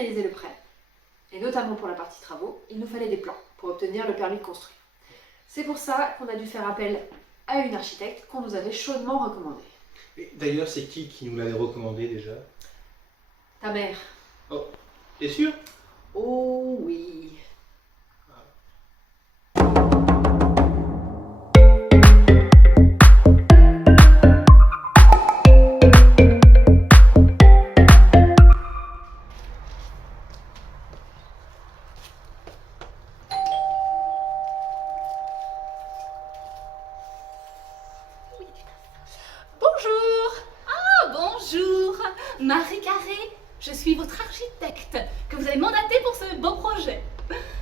finaliser le prêt. Et notamment pour la partie travaux, il nous fallait des plans pour obtenir le permis de construire. C'est pour ça qu'on a dû faire appel à une architecte qu'on nous avait chaudement recommandée. D'ailleurs, c'est qui nous l'avait recommandé déjà? Ta mère. Oh, t'es sûr? Oh oui. Bonjour, Marie Carré, je suis votre architecte que vous avez mandaté pour ce beau projet.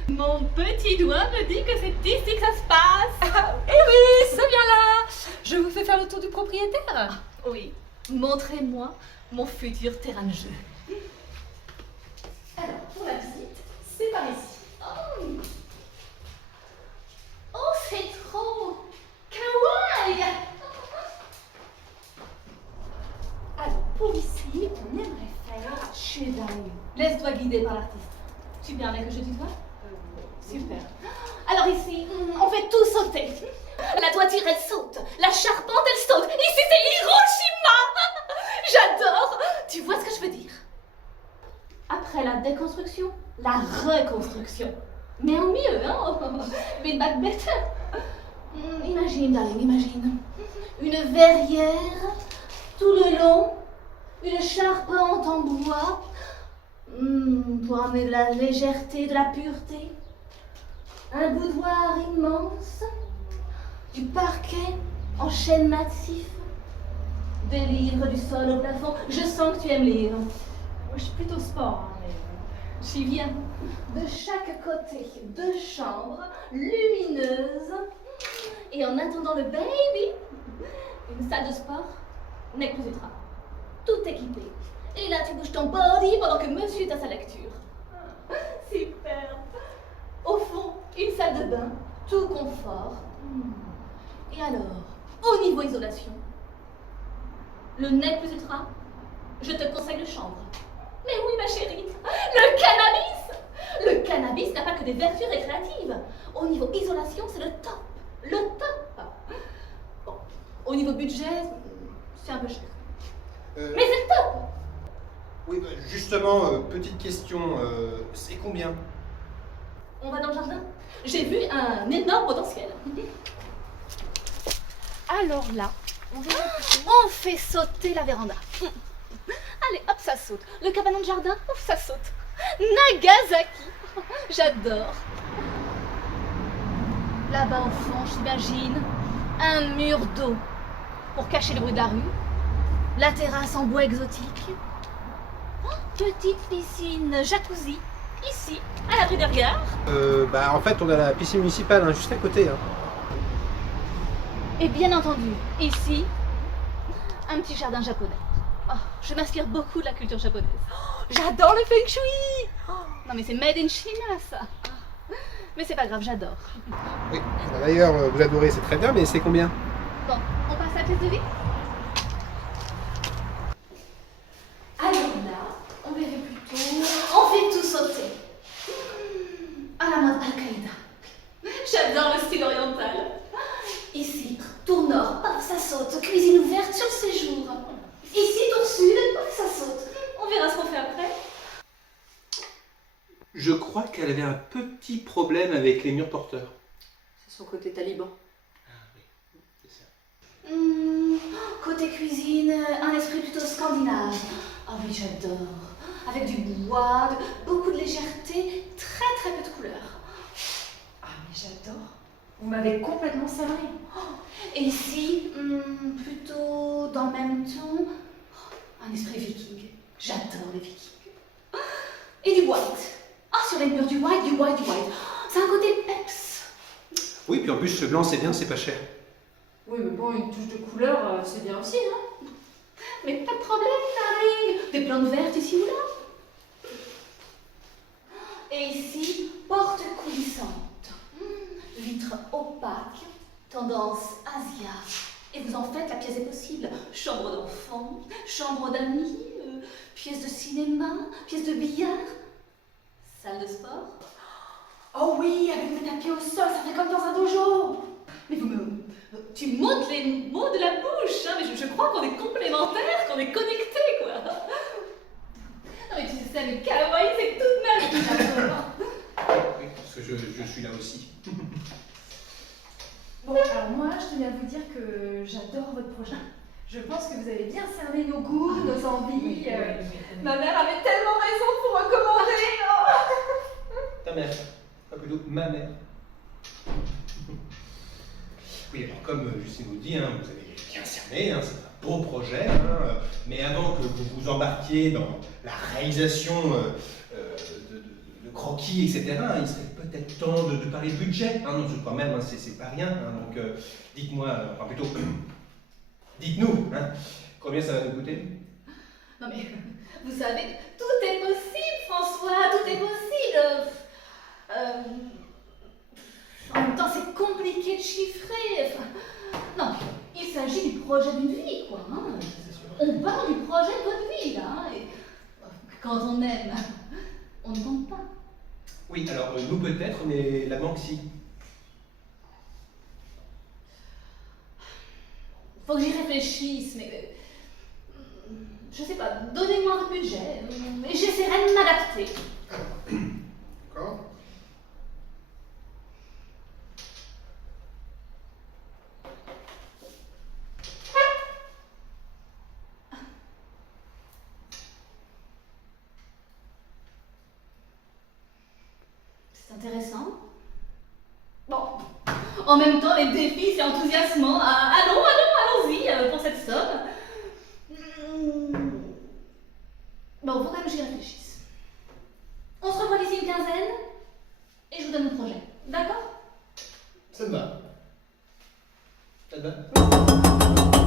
Mon petit doigt me dit que c'est ici que ça se passe. Eh oui, c'est bien là. Je vous fais faire le tour du propriétaire. Oui, montrez-moi mon futur terrain de jeu. Alors, pour la visite, c'est par ici. Oh, c'est trop kawaii. Alors, pour ici, on aimerait faire cheval. Laisse-toi guider par l'artiste. Tu permets que je tutoie? Super. Alors ici, on fait tout sauter. La toiture, elle saute. La charpente, elle saute. Ici, c'est Hiroshima. J'adore. Tu vois ce que je veux dire? Après la déconstruction, la reconstruction. Mais en mieux, hein? Build back better. Imagine, darling, imagine. Une verrière, tout le long, une charpente en bois, pour amener de la légèreté, de la pureté. Un boudoir immense, du parquet en chêne massif, des livres du sol au plafond. Je sens que tu aimes lire. Moi, je suis plutôt sport, hein, mais J'y viens. De chaque côté, deux chambres lumineuses. Et en attendant le baby, une salle de sport, nec plus ultra. Tout équipé. Et là, tu bouges ton body pendant que monsieur est à sa lecture. Super. Au fond, une salle de bain, tout confort. Et alors, au niveau isolation, le nec plus ultra, je te conseille le chanvre. Mais oui, ma chérie, le cannabis. Le cannabis n'a pas que des vertus récréatives. Au niveau isolation, c'est le top. Le top. Bon, au niveau budget, c'est un peu cher. Mais c'est le top. Oui, justement, petite question, c'est combien? On va dans le jardin? J'ai vu un énorme potentiel. alors là, on va On fait sauter la véranda. Allez, hop, ça saute. Le cabanon de jardin, ouf, ça saute. Nagasaki. J'adore. Là-bas au fond, j'imagine un mur d'eau pour cacher le bruit de la rue. La terrasse en bois exotique. Oh, petite piscine jacuzzi, ici, à l'abri des regards. En fait, on a la piscine municipale, hein, juste à côté. Hein. Et bien entendu, ici, un petit jardin japonais. Oh, je m'inspire beaucoup de la culture japonaise. Oh, j'adore le feng shui. Oh, non mais c'est made in China ça. Mais c'est pas grave, j'adore. Oui, d'ailleurs, vous adorez, c'est très bien, mais c'est combien? Bon, on passe à la pièce de vie. Alors là, on verrait plutôt... On fait tout sauter. À la mode Al-Qaïda. J'adore le style oriental. Ici, tour nord, hop, ça saute. Cuisine ouverte sur le séjour. Ici, tour sud, hop, ça saute. On verra ce qu'on fait après. Je crois qu'elle avait un petit problème avec les murs porteurs. C'est son côté taliban. Ah oui, c'est ça. Côté cuisine, un esprit plutôt scandinave. Ah oui, j'adore. Avec du bois, beaucoup de légèreté, très très peu de couleurs. Ah mais j'adore. Vous m'avez complètement servi. Et ici, plutôt dans le même ton, un esprit viking. J'adore les vikings. Et du white. Ah, sur les murs, du white, du white, du white. C'est un côté peps. Oui, puis en plus, le blanc, c'est bien, c'est pas cher. Oui mais bon, une touche de couleur, c'est bien aussi, hein. Mais pas de problème, darling. Des plantes vertes ici ou là. Et ici, porte coulissante. Vitre opaque, tendance Asia. Et vous en faites la pièce des possibles. Chambre d'enfant, chambre d'amis, pièce de cinéma, pièce de billard. Salle de sport? Oh oui, avec mes tapis au sol, ça fait comme dans un dojo. Mais tu montes les mots de la bouche, hein, mais je crois qu'on est complémentaires, qu'on est connectés, quoi. Non mais tu sais, ça, le kawaii, c'est toute ma vie. Oui, parce que je suis là aussi. Bon, alors moi, je tenais à vous dire que j'adore votre projet. Je pense que vous avez bien cerné nos goûts, nos envies. Ma mère avait tellement raison de vous recommander. Ta mère, pas plutôt ma mère. Oui, alors comme Justine vous dit, hein, vous avez bien cerné, hein, c'est un beau projet, hein, mais avant que vous vous embarquiez dans la réalisation de croquis, etc., il serait peut-être temps de parler budget. Hein, non, quand même, hein, c'est pas rien. Hein, donc dites-moi, enfin plutôt, dites-nous, hein, combien ça va nous coûter? Non mais, vous savez, tout est possible, François, tout est possible. En même temps, c'est compliqué de chiffrer. Enfin, non, il s'agit du projet d'une vie, quoi. Hein. On parle du projet de votre vie, là. Hein, et quand on aime, on ne compte pas. Oui, alors nous peut-être, mais la banque si. Faut que j'y réfléchisse, mais je sais pas, donnez-moi votre budget et j'essaierai de m'adapter. D'accord. C'est intéressant. Bon, en même temps, les défis, c'est enthousiasmant. Allons-y pour cette somme. Bon, faut quand même que j'y réfléchisse. On se revoit d'ici une quinzaine et je vous donne mon projet. D'accord? Ça te va? Ça te va?